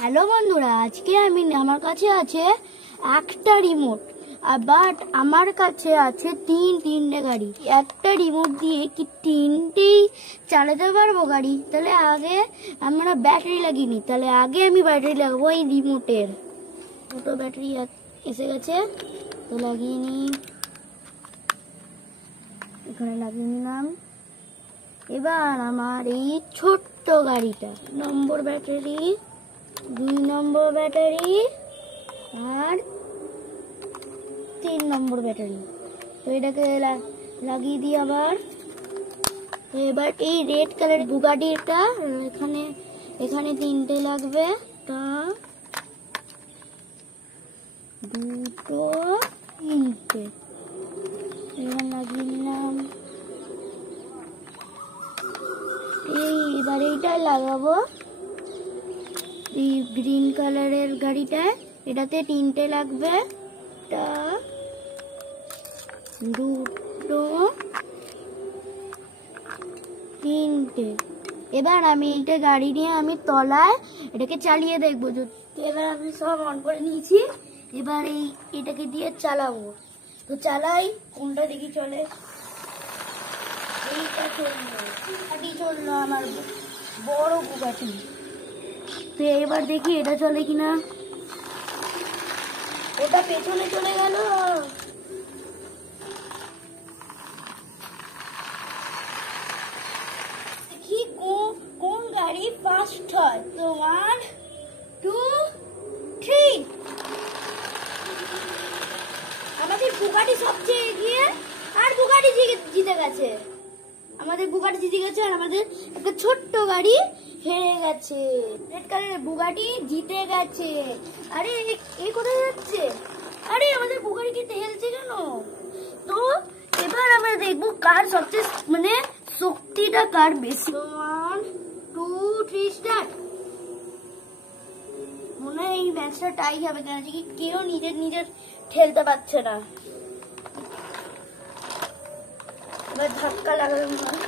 Hello বন্ধুরা, আজকে আমার কাছে আছে একটা রিমোট, বাট আমার কাছে আছে তিনটে গাড়ি। একটা রিমোট দিয়ে কি তিনটেই চালাতে পারবো গাড়ি? তাহলে আগে আমরা ব্যাটারি লাগিনি, তাহলে আগে আমি ব্যাটারি লাগাবো এই রিমোটের। দুটো ব্যাটারি এসে গেছে, তো লাগিয়ে নি, এখানে লাগিয়ে নিলাম। এবার আমার এই ছোট্ট গাড়িটা, নম্বর ব্যাটারি, 2 নম্বর ব্যাটারি আর 3 নম্বর ব্যাটারি, তো এটাকে লাগিয়ে দিই আবার। তো এবার এই রেড কালার বুগাটিটা এখানে 3টে লাগবে, তা 2 3টে এবার লাগিয়ে নিলাম। এবার এইটাই লাগাবো, এই গ্রিন কালারের গাড়িটা, এটাতে 3টে লাগবে, 2 3টে। এবার আমি এটা গাড়ি নিয়ে আমি তলায় এটাকে চালিয়ে দেখবো। এবার আমি সব অন করে নিয়েছি, এবার এটাকে দিয়ে চালাবো। তো চালাই, কোনটা দেখি চলে। এইটা চললো আমার বড় বুগাটি। তো এবার দেখি এটা চলে কিনা। ওটা পেছনে চলে গেল। দেখি কোন গাড়ি ফার্স্ট হয়। তো 1 2 3, আমাদের বুগাটি সবচেয়ে এগিয়ে, আর বুগাটি জিতে গেছে। আমাদের বুগাটি জিতে গেছে, আর আমাদের একটা ছোট্ট গাড়ি হেরে গেছে। রেড কালারের বুগাটি জিতে গেছে। আরে এই কোথায় যাচ্ছে? আরে আমাদের বুগাটি কি হেলছে কেন? তো এবার আমরা দেখবো কার সবচেয়ে শক্তিটা কার বেশি। 1 2 3 স্টার্ট। মনে হয় এই ম্যাচটা টাই হবে, কেন কি কেউ নিজের ঠেলতে পারছে না। এবার ধাক্কা লাগাবে মনে হয়।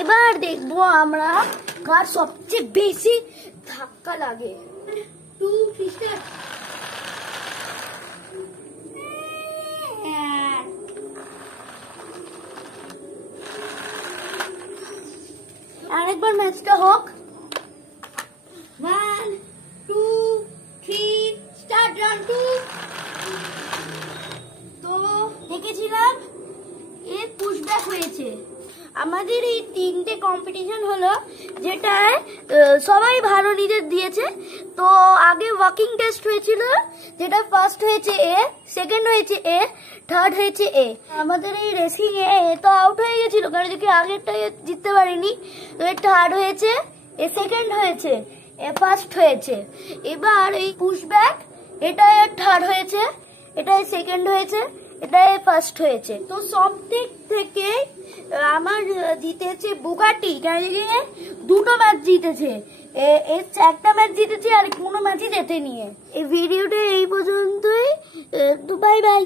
এবার দেখবো আমরা কার সবচেয়ে বেশি ধাক্কা লাগে। 2 3 স্টার্ট। আরেকবার ম্যাচটা হোক। 1 2 3 স্টার্ট। রান 2। তো দেখেছিলাম এ পুশব্যাক হয়েছে। আমাদের এই 3টে কম্পিটিশন হলো, যেটায় সবাই ভালো নিজের দিয়েছে। তো আগে ওয়াকিং টেস্ট হয়েছিল, যেটা ফার্স্ট হয়েছে এ, সেকেন্ড হয়েছে এ, থার্ড হয়েছে এ। আমাদের এই রেসিং এ তো আউট হয়ে গেছিল, কারণ দেখি আগেরটা জিততে পারিনি। তো এ থার্ড হয়েছে, এ সেকেন্ড হয়েছে, এ ফার্স্ট হয়েছে। এবার এই পুশব্যাক, এটা থার্ড হয়েছে, এটা সেকেন্ড হয়েছে, এটা ফার্স্ট হয়েছে। তো সব দিক থেকে আমার জিতেছে বুগাটি, কারণ দুটো ম্যাচ জিতেছে, একটা ম্যাচ জিতেছে আর কোনো ম্যাচই জেতেনি। এই ভিডিওটা এই পর্যন্তই। Bye bye.